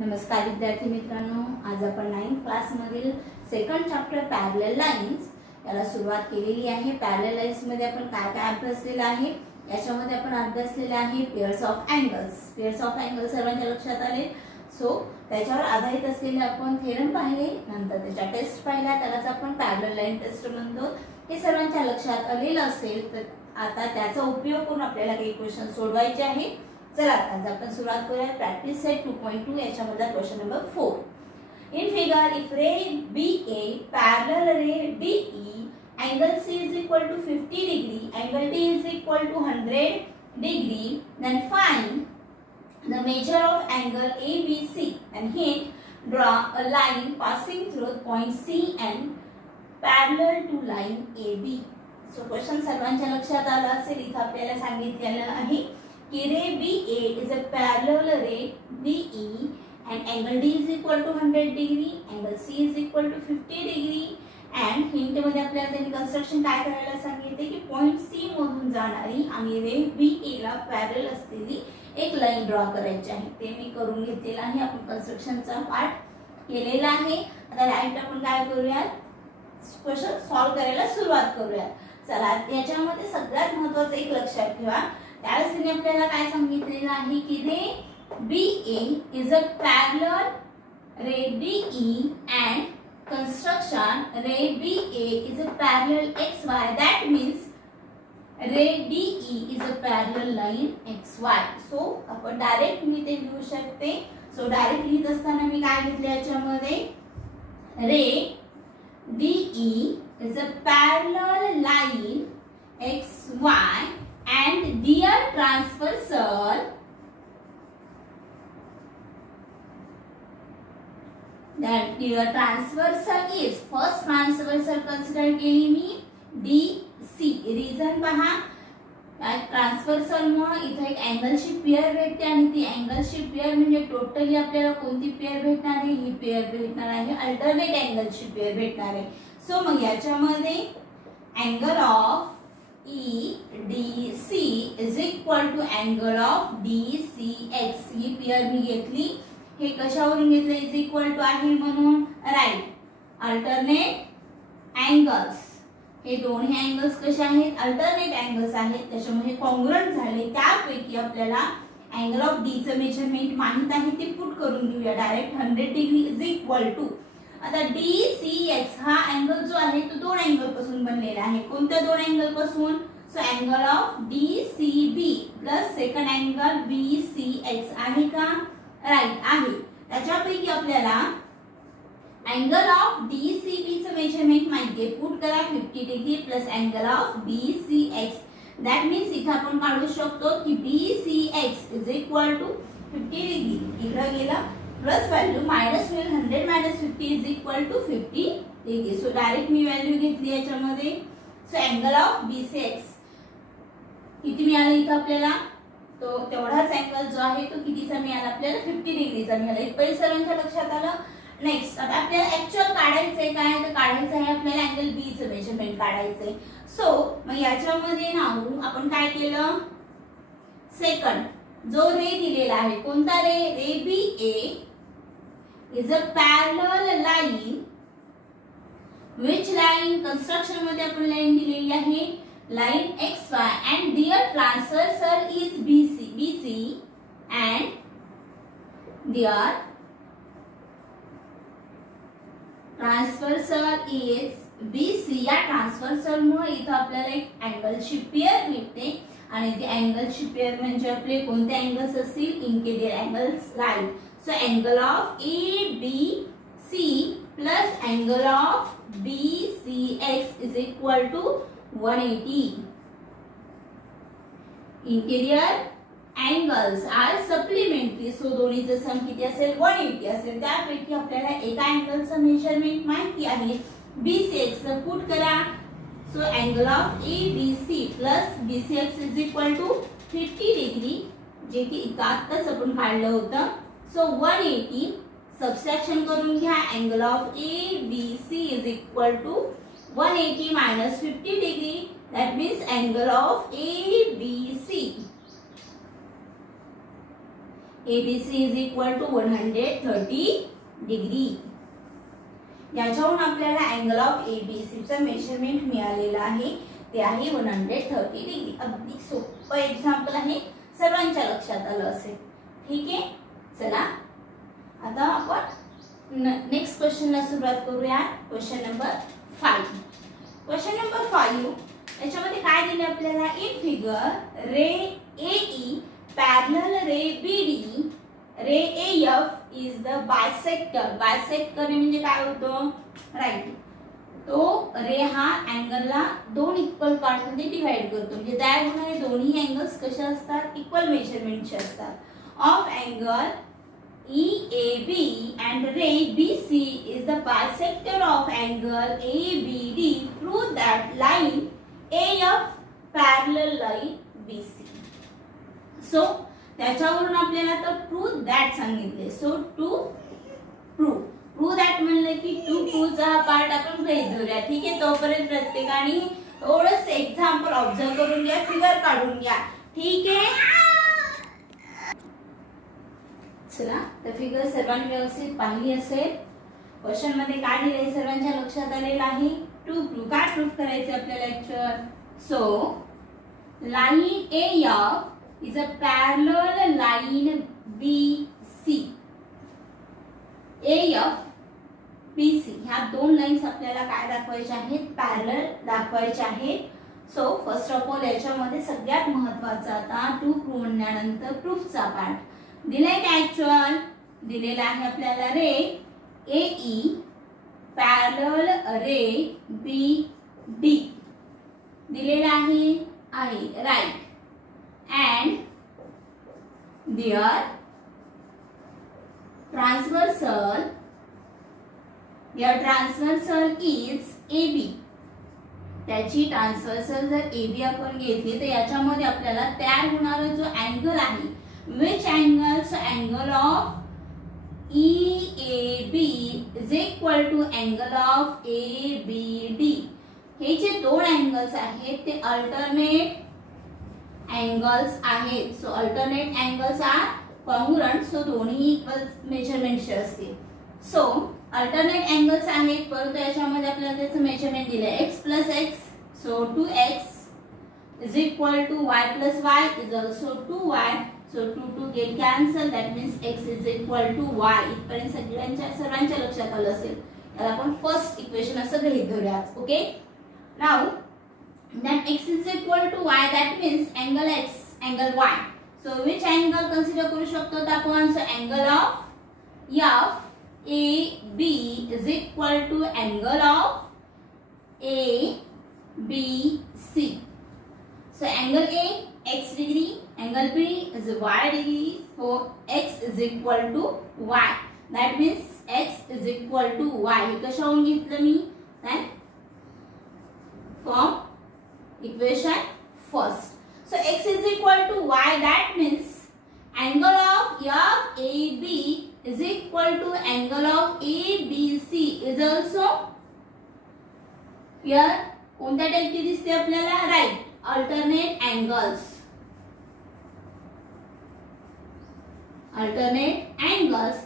नमस्कार विद्यार्थी मित्रांनो, आज आपण 9th क्लास मधील सेकंड चॅप्टर पॅरलल लाईन्स याला सुरुवात केलेली आहे। पॅरलल लाईन्स मध्ये आपण काय काय अभ्यासलेला आहे याच्यामध्ये आपण अभ्यासलेले आहे pairs of angles. Pairs of angles सर्वांच्या लक्षात आले। सो त्याच्यावर आधारित असलेले आपण थेरम पाहिले, नंतर त्याच्या टेस्ट पाहिल्या, त्यालाच आपण पॅरलल लाईन टेस्ट म्हणतो। हे सर्वांच्या लक्षात आलेलं असेल तर आता त्याचा उपयोग करून आपल्याला काही क्वेश्चन सोडवायचे आहे। चला आज आपण सुरुवात करूया प्रॅक्टिस सेट 2.2 याच्यामधला question number 4। In figure if ray BA parallel ray DE angle C is equal to 50 degree, angle D is equal to 100 degree, then find the measure of angle ABC and hence draw a line passing through point C and parallel to line AB। so question सर्वांच्या लक्षात आला असेल। इथे आपल्याला सांगितलेलं आहे कि रे BA is a parallel ray DE and angle D is equal to 100 degree, angle C is equal to 50 degree and hint मध्ये आपल्याला त्यांनी कंस्ट्रक्शन काय करायला सांगितले की पॉइंट C मधून जाणारी आणि रे BA ला पॅरलल असलेली एक लाईन ड्रॉ करायची आहे। ते मी करून घेतलेलं आहे। आपण कंस्ट्रक्शनचा पार्ट केलेला आहे। आता राईट आपण काय करूया, क्वेश्चन सॉल्व करायला सुरुवात करूया। चला याच्यामध्ये सगळ्यात महत्त्वाचं एक लक्षात ठेवा, त्यावेळेस त्यांनी आपल्याला काय सांगितलेलं आहे की रे BA is a parallel ray DE and construction ray BA is a parallel XY, that means ray DE is a parallel line XY। so आपण डायरेक्ट मी ते लिहू शकते। सो डायरेक्ट लिहित असताना मी काय घेतले याच्यामध्ये रे DE is a parallel line XY and their transversal is first transversal consider केली मी DC। रिझन पहा, ट्रान्सव्हर्सल मुळे इथे एक अँगलची पेअर भेटते आणि ती अँगलची पेअर म्हणजे टोटली आपल्याला कोणती पेअर भेटणार आहे, ही पेअर भेटणार आहे, अल्टरनेट अँगलची पेअर भेटणार आहे। सो मग याच्यामध्ये angle of EDC is equal to angle of DCX ही पेअर मी घेतली। हे कशावरून घेतले, इज इक्वल टू आहे म्हणून राईट अल्टरनेट अँगल्स। हे दोन्ही अँगल्स कसे आहेत, अल्टरनेट अँगल्स आहेत, त्याच्यामुळे कॉन्ग्रुएंट झाले। त्यापैकी आपल्याला अँगल ऑफ D चं मेजरमेंट माहित आहे, ते पुट करून घेऊया direct 100 degree is equal to आता DCX हा अँगल जो आहे तो दोन अँगल पासून बनलेला आहे। कोणत्या दोन अँगल पासून, so angle of DCB plus second angle BCX आहे का, राईट आहे। त्याच्यापैकी आपल्याला अँगल ऑफ DCB चं मेजरमेंट माहिती आहे, पुट करा 50 degree plus angle of BCX, that means इथे आपण काढू शकतो की BCX is equal to 50 degree, इकडे गेला प्लस व्हॅल्यू मायनस होईल, 100 minus 50 is equal to 50 degree. So direct मी व्हॅल्यू घेतली याच्यामध्ये। सो अँगल ऑफ BCX किती मिळालं इथे आपल्याला, तो तेवढाच अँगल जो आहे तो कितीचा मिळाला आपल्याला, 50 डिग्रीचा मिळाला। इथपर्यंत सर्वांच्या लक्षात आलं। नेक्स्ट आता आपल्याला ऍक्च्युअल काढायचंय काय, तर काढायचं आहे आपल्याला अँगल B चं मेजरमेंट काढायचंय। सो मग याच्यामध्ये नाव आपण काय केलं, सेकंड जो रे दिलेला आहे कोणता रे, रे BA is a parallel line, which line construction मध्ये आपण लाईन दिलेली आहे line XY and their transversal is BC and their transversal is BC। या ट्रान्सव्हर्सल मुळे इथे आपल्याला एक अँगलची पेअर भेटते आणि ती अँगलची पेअर म्हणजे आपले कोणते अँगल्स असतील, interior angles, right. So angle of ABC plus angle of BCX is equal to 180. Interior angles are supplementary. So दोन्हीचं सम किती असेल, 180 असेल। त्यापैकी आपल्याला एका अँगलचं मेजरमेंट माहिती आहे, BCX चं पुट करा। So angle of ABC plus BCX is equal to 50 degree, जे की इथं आत्ताच आपण काढलं होतं। सो 180 सबट्रॅक्शन करून घ्या, angle of ABC is equal to 180 minus 50 degree, that means angle of ABC ABC is equal to 130 degree. याच्यावरून आपल्याला अँगल ऑफ ABC चा मेजरमेंट मिळालेला आहे, ते आहे 130 डिग्री. अगदी सोपं एक्झाम्पल आहे, सर्वांच्या लक्षात आलं असेल. ठीक आहे, चला आता आपण नेक्स्ट क्वेश्चनला सुरुवात करूया. Question number 5. क्वेश्चन नंबर 5 याच्यामध्ये काय दिले आपल्याला, in figure ray AE parallel ray BD ray AF is the bisector. Bisector म्हणजे काय होतं, राईट. तो रे हा अँगलला दोन इक्वल पार्ट मध्ये डिवाइड करतो, म्हणजे त्यामुळे दोन्ही अँगल्स कसे असतात, इक्वल मेजरमेंटचे असतात. Of angle EAB and ray BC is the bisector of angle ABD. Prove that line AF parallel line BC. So त्याच्यावरून आपल्याला तर प्रूव्ह दॅट सांगितले. सो टू प्रूव्ह दॅट म्हणलं की टू प्रूव्हचा हा पार्ट आपण गृहीत धरूया. ठीक आहे, तोपर्यंत प्रत्येकाने थोडंसं एक्झाम्पल ऑब्झर्व करून घ्या, फिगर काढून घ्या. ठीक आहे, चला तर फिगर सर्वांनी व्यवस्थित पाहिली असेल. क्वेश्चन मध्ये काय दिले सर्वांच्या लक्षात आलेलं आहे. टू प्रूव्ह, काय प्रूव्ह करायचे आपल्याला actual. So line AF is a parallel line BC. AF BC ह्या दोन लाईन्स आपल्याला काय दाखवायच्या आहेत, पॅरलल दाखवायच्या आहेत. सो फर्स्ट ऑफ ऑल याच्यामध्ये सगळ्यात महत्त्वाचा आता टू प्रूव्ह म्हणल्यानंतर प्रूफचा पार्ट दिलाय काय, ऍक्च्युअल दिलेला आहे आपल्याला ray AE parallel ray BD दिलेला आहे right. And their transversal is AB. त्याची ट्रान्सव्हर्सल जर AB आपण घेतली तर याच्यामध्ये आपल्याला तयार होणारा जो अँगल आहे, which angle, so angle of EAB is equal to angle of ABD. हे जे दोन अँगल्स आहेत ते अल्टरनेट angles आहेत. So alternate angles are congruent, so दोन्ही इक्वल मेजरमेंटचे असतील. सो अल्टरनेट अँगल्स आहेत, परंतु याच्यामध्ये आपल्याला त्याचं मेजरमेंट दिलंय x + x. So 2x is equal to y + y is also 2y. So 2 get cancel, that means x is equal to y. इथपर्यंत सर्वांच्या लक्षात आलं असेल. याला आपण फर्स्ट इक्वेशन असं गृहीत धरूया. Okay, now then x is equal to y, that means angle x, angle y. So which angle consider करू शकतो आपण, so angle of FAB is equal to angle of ABC. So angle A x degree, angle B is y degree. So x is equal to y, that means x is equal to y. हे कशावरून घेतलं मी, then from equation first. So x is equal to y, that means angle of FAB is equal to angle of ABC is also here. कोणत्या टाइपची दिसते आपल्याला, right, alternate angles. Alternate angles.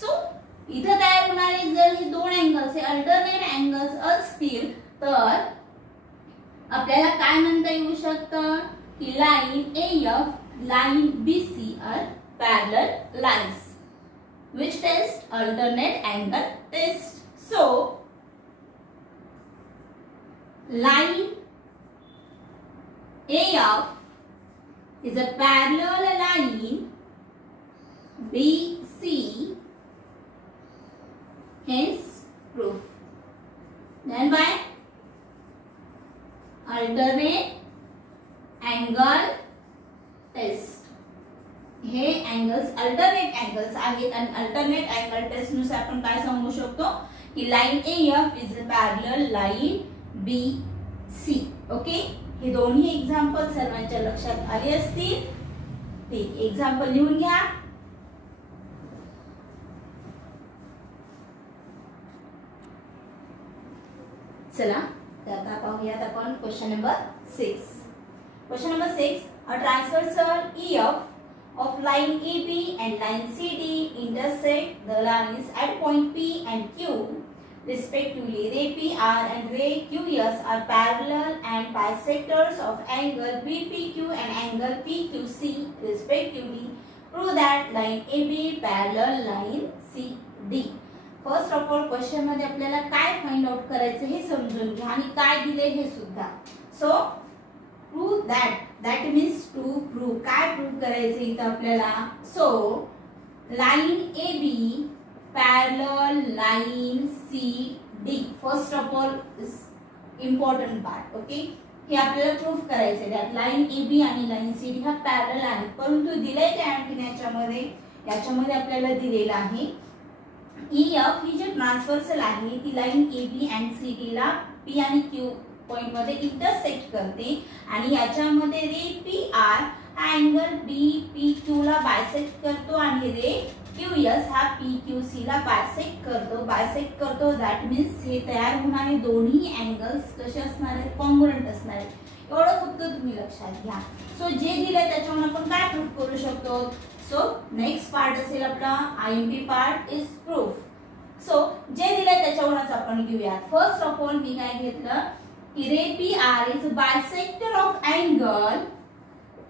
So इथे तयार होणारे जर हे दोन अँगल्स हे अल्टरनेट अँगल्स असतील तर आपल्याला काय म्हणता येऊ शकतं की line AF, line BC are parallel lines which test alternate angle test. So line AF is a parallel line BC, hence proof. Then by alternate angle test. हे अँगल्स अल्टरनेट अँगल्स आहेत आणि अल्टरनेट अँगल टेस्ट नुसार आपण काय सांगू शकतो की line AF is a parallel line BC. Okay, हे दोन्ही एक्झाम्पल सर्वांच्या लक्षात आले असतील. ठीक, एक्झाम्पल लिहून घ्या. चला तर आता पाहूयात आपण question number 6. Question number 6, a transversal EF of line AB and line CD intersect the lines at point P and Q respectively. Ray PR and ray QS are parallel and bisectors of angle BPQ and angle PQC respectively. Prove that line AB parallel line CD. First of all question मध्ये आपल्याला काय find out करायचं हे समजून घ्या आणि काय दिले हे सुद्धा. So prove that means to prove. काय प्रूव करायचं इथं आपल्याला. So line AB parallel line CD. First of all important part. Okay, हे आपल्याला प्रूफ करायचं आहे. लाइन AB आणि लाइन CD हा पॅरलल आहे, परंतु दिले काय अँटेनाच्यामध्ये, याच्यामध्ये आपल्याला दिलेला आहे EF ही जी ट्रान्सव्हर्सल आहे ती लाइन AB अँड CD ला P आणि Q पॉइंट मध्ये इंटरसेक्ट करते आणि याच्यामध्ये रे PR हा अँगल BPQ ला बायसेक्ट करतो आणि रे QS हा PQC ला बायसेक्ट करतो. दॅट मीन्स हे तयार होणारे दोन्ही अँगल्स कसे असणार आहेत, कॉन्ग्रुएंट असणार आहेत. एवढं फक्त तुम्ही लक्षात घ्या. सो जे दिले त्याच्यावर आपण काय प्रूफ करू शकतो. सो नेक्स्ट पार्ट असेल आपला IMP part is proof. So जे दिले त्याच्यावरच आपण घेऊया. फर्स्ट ऑफ ऑल मी काय घेतलं की ray PR is bisector of angle.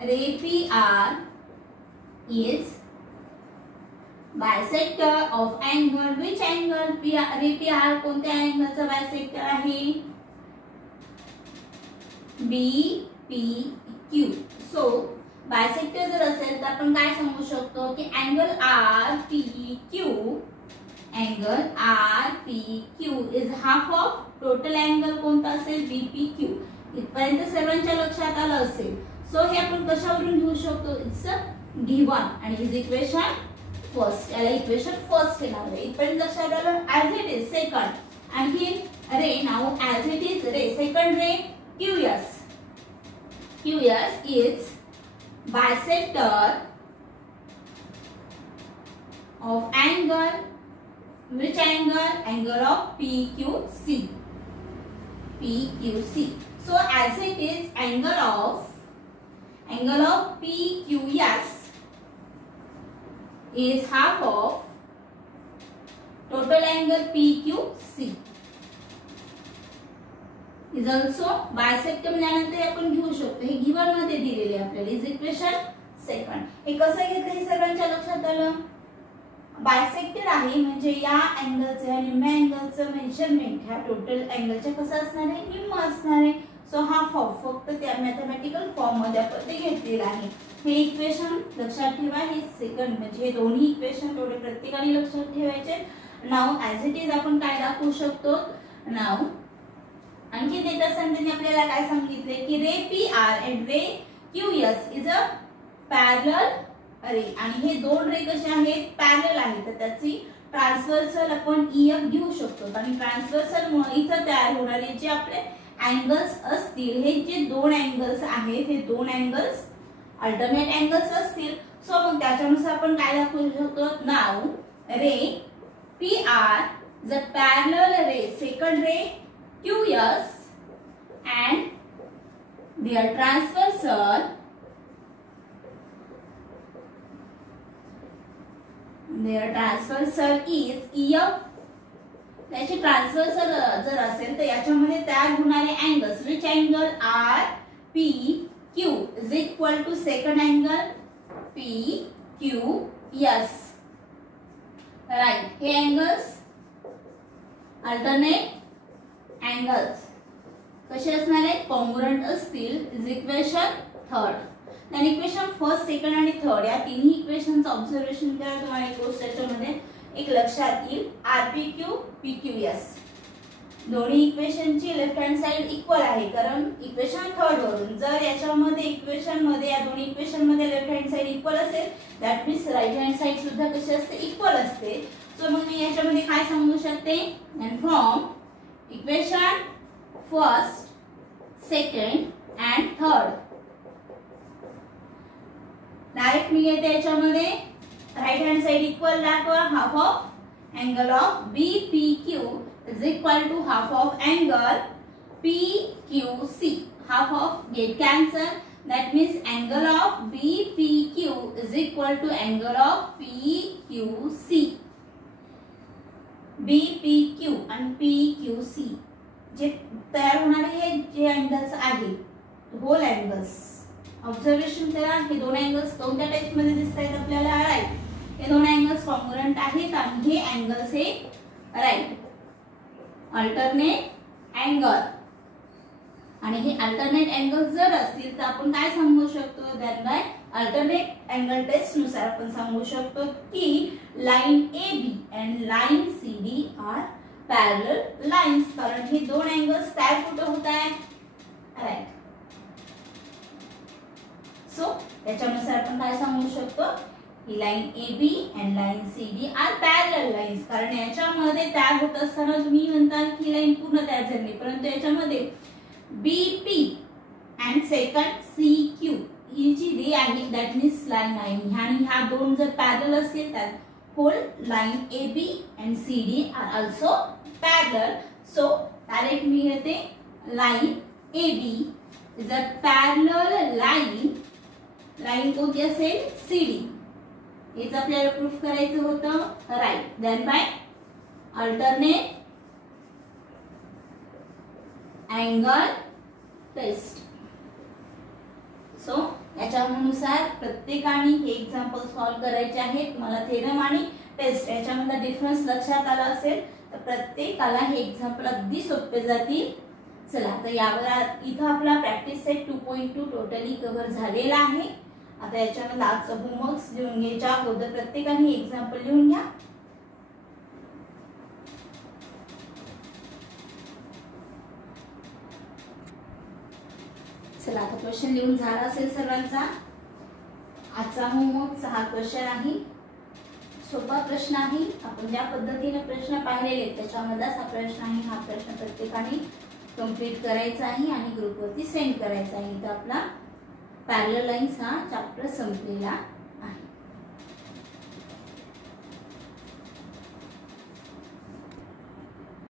Ray PR is bisector of angle. Which angle. Ray PR कोणत्या अँगलचा बायसेक्टर आहे. BPQ. सो बायसेक्टर जर असेल तर आपण काय सांगू शकतो की angle RPQ is half of total angle कोणता असेल BPQ. इथपर्यंत सर्वांच्या लक्षात आलं असेल. सो हे आपण कशावरून घेऊ शकतो. इट्स अ गिवन आणि इज इक्वेशन फर्स्ट. याला इक्वेशन फर्स्ट हे नाव आहे. इथपर्यंत लक्षात आलं. ऍज इट इज सेकंड आणखी रे नाव as it is ray second ray QS is bisector of angle. Which angle. Angle of PQC. So as it is angle of PQS is half of total angle PQC is also bisector. म्हणल्यानंतर आपण घेऊ शकतो. हे given मध्ये दिलेले आपल्याला is equation second. हे कसं घेतलं हे सर्वांच्या लक्षात आलं. बायसेक्टर आहे म्हणजे या अँगलचं या निम्म्या अँगलचं मेजरमेंट ह्या टोटल अँगलच्या कसं असणार आहे, निम्म असणार आहे. सो हा फक्त त्या मॅथमॅटिकल फॉर्म मध्ये आपण ते घेतलेलं आहे. हे इक्वेशन लक्षात ठेवा. हे सेकंड म्हणजे हे दोन्ही इक्वेशन थोडे प्रत्येकाने लक्षात ठेवायचे. नाव ऍज इट इज आपण काय दाखवू शकतो. नाव आणखी देत असताना आपल्याला काय सांगितले की ray PR and ray QS is a parallel ray. आणि हे दोन रे कसे आहेत, पॅरलल आहेत. तर त्याची ट्रान्सव्हर्सल आपण EF घेऊ शकतो. आणि ट्रान्सव्हर्सल मुळे इथं तयार होणारे जे आपले अँगल्स असतील, हे जे दोन अँगल्स आहेत हे दोन अँगल्स अल्टरनेट अँगल्स असतील. सो मग त्याच्यानुसार आपण काय दाखवू शकतो. नाव ray PR is a parallel ray second ray QS and their transversal is EF. त्याची ट्रान्सव्हर्सल जर असेल तर याच्यामध्ये तयार होणारे angles which angle RPQ is equal to second angle PQS. Right. हे अँगल्स अल्टरनेट अँगल्स कसे असणार आहेत, कॉन्ग्रुएंट असतील. Is equation third. आणि इक्वेशन फर्स्ट सेकंड आणि थर्ड या तिन्ही इक्वेशनचं ऑब्झर्वेशन करा. तुम्हाला एक गोष्ट याच्यामध्ये एक लक्षात येईल. RPQ PQS दोन्ही इक्वेशनची लेफ्ट हँड साइड इक्वल आहे कारण इक्वेशन थर्ड वरून. जर याच्यामध्ये इक्वेशन मध्ये या दोन्ही इक्वेशन मध्ये लेफ्ट हँड साइड इक्वल असेल that means right hand side सुद्धा कशी असते, इक्वल असते. सो मग मी याच्यामध्ये काय सांगू शकते. And from equation first second and third direct मी येते याच्यामध्ये राइट हँड साइड इक्वल दाखवा. Half of angle of BPQ is equal to half of angle PQC. Half of get cancel. That means angle of BPQ is equal to angle of PQC. BPQ आणि PQC जे तयार होणारे जे angles आहेत hole angles observation करा. हे दोन angles कोणत्या टाइप मध्ये दिसत आहेत आपल्याला? राईट. हे दोन अँगल्स कॉन्ग्रुएंट आहेत आणि हे अँगल्स हे राईट अल्टरनेट अँगल. आणि हे अल्टरनेट अँगल जर असतील तर आपण काय सांगू शकतो? Then by alternate angle test नुसार आपण सांगू शकतो की line AB and line CD are parallel lines. कारण हे दोन अँगल्स तयार कुठे होत आहे? राईट. सो त्याच्यानुसार आपण काय सांगू शकतो की line AB and line CD are parallel lines. कारण याच्यामध्ये तयार होत असताना तुम्ही म्हणताल की लाइन पूर्ण तयार झाली, परंतु याच्यामध्ये BP and सेकंड CQ ही जी रे आहे दॅट मीन्स लाइन आहे आणि ह्या दोन जर पॅरलल असतील तर whole line AB and CD are also parallel. So direct मी घेते line AB is a parallel line. Line कोणती असेल? CD. हेच आपल्याला प्रूफ करायचं होतं. Right. Then by alternate angle test. So याच्यानुसार प्रत्येकाने हे एक्झाम्पल सॉल्व करायचे आहेत. मला थेरम आणि टेस्ट याच्यामधला डिफरन्स लक्षात आला असेल तर प्रत्येकाला हे एक्झाम्पल अगदी सोपे जातील. चला आता यावर इथं आपला प्रॅक्टिस सेट 2.2 टोटली कव्हर झालेला आहे. आता याच्यामध्ये आजचं होमवर्क लिहून घ्यायच्या अगोदर प्रत्येकाने एक्झाम्पल लिहून घ्या. चला आता क्वेश्चन लिहून झाला असेल सर्वांचा. आजचा होमवर्क 6 क्वेश्चन आहे. सोपा प्रश्न आहे. आपण ज्या पद्धतीने प्रश्न पाहिलेले त्याच्यामधलाच हा प्रश्न आहे. हा प्रश्न प्रत्येकाने कंप्लीट करायचा आहे आणि ग्रुपवरती सेंड करायचा आहे. तर आपला पॅरलल लाइन्स हा चॅप्टर संपलेला